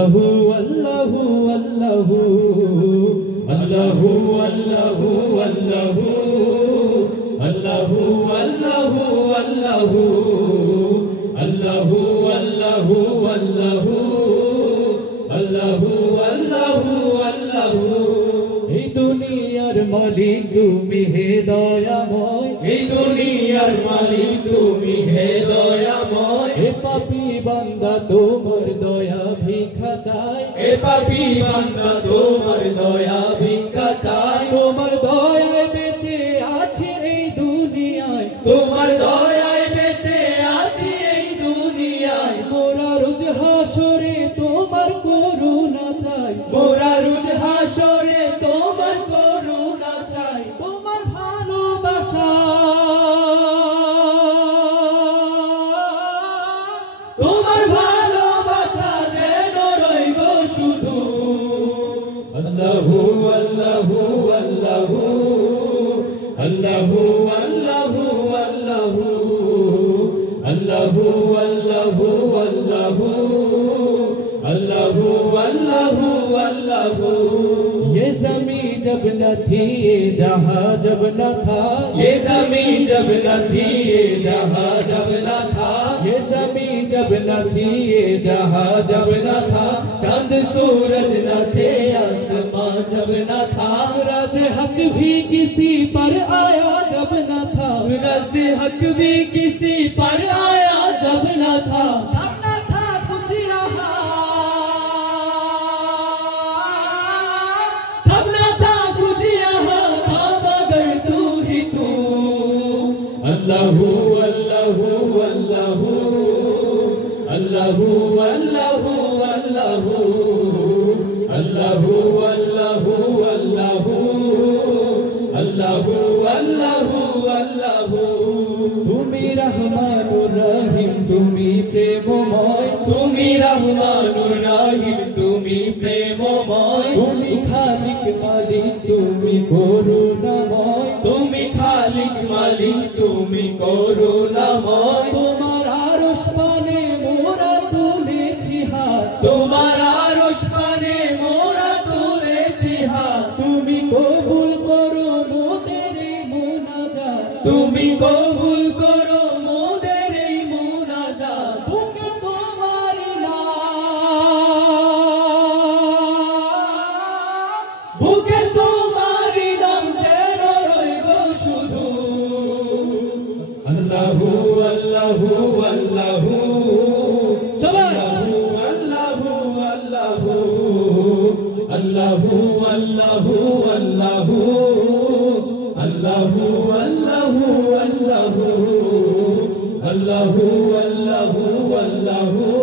Allahu Allahu Allahu Allahu Allahu Allahu Allahu Allahu Allahu Allahu Allahu Allahu Allahu Allahu এই দুনিয়ার মালিক তুমি হে দয়াময় এই দুনিয়ার মালিক তুমি হে দয়াময় হে পাপী বান্দা তোমার দয়া ভিক্ষা চায় হে পাপী বান্দা তোমার দয়া ভিক্ষা চায় তোমার দয়ায় বেঁচে আছি এই দুনিয়ায় তোমার দয়ায় বেঁচে আছি এই দুনিয়ায় মোরা রোজ হাসরে তোমার করুণা চাই মোরা রোজ হাসরে তোমার করুণা চাই তোমার ভালোবাসা তোমার ভালোবাসা যেন রইব শুধু আল্লাহু আল্লাহু আল্লাহু আল্লাহু আল্লাহু আল্লাহু আল্লাহু আল্লাহু আল্লাহু अल्लाहु अल्लाहु अल्लाहु ये ज़मीं जब न थी ये जहां जब न था ये ज़मीं जब न थी ये जहां जब न था ये ज़मीं जब न थी ये जहां जब न था चांद सूरज न थे आसमां जब न था राज़ हक भी किसी पर आया जब न था राज़ हक भी किसी पर आया जब न था Allahu Allahu Allahu Allahu Allahu Allahu Allahu Allahu Allahu Allahu Allahu Allahu Tumi Rahmanur Rahim Tumi Premomoy Tumi Rahmanur Rahim Tumi Premomoy Tumi Khalik Malik Tumi Korunamoy Tumi Khalik Malik Tumi Korunamoy Tomar arosh pane mora tulechi haat Tomar arosh pane mora tulechi haat Tumi কবুল করো মোদের এই মুনাজাত তুমি কবুল করো মোদের এই মুনাজাত বুকে তোমার নাম বুকে তোমার নাম যেন রইব শুধু আল্লাহু আল্লাহু আল্লাহু আল্লাহু আল্লাহু আল্লাহু আল্লাহু আল্লাহু আল্লাহু আল্লাহু আল্লাহু আল্লাহু আল্লাহু আল্লাহু